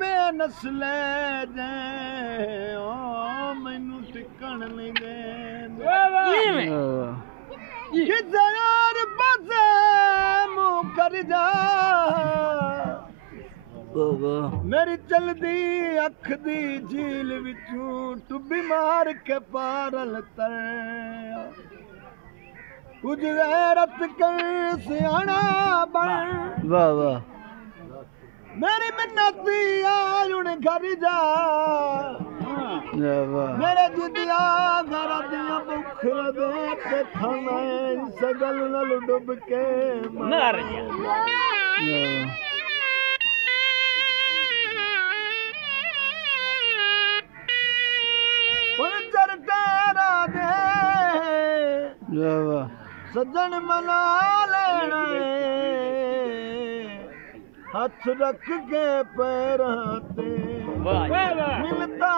बेनस्ले दे ओ मैनू टिकण नहीं दे किधर बसे मुँह कर जा मेरी चलदी अख दी झील विचू टुब्बी मार के पारल तर कुछ गैरत कर सियाना बन वाह वाह मेरी मिन्नती आयुण घर जा मेरे जिदिया घर दिया बुखर दे ते खाना सगल नल डुब के मार चरकारा दे सजन मना लेना हाथ रख के पैर मिलता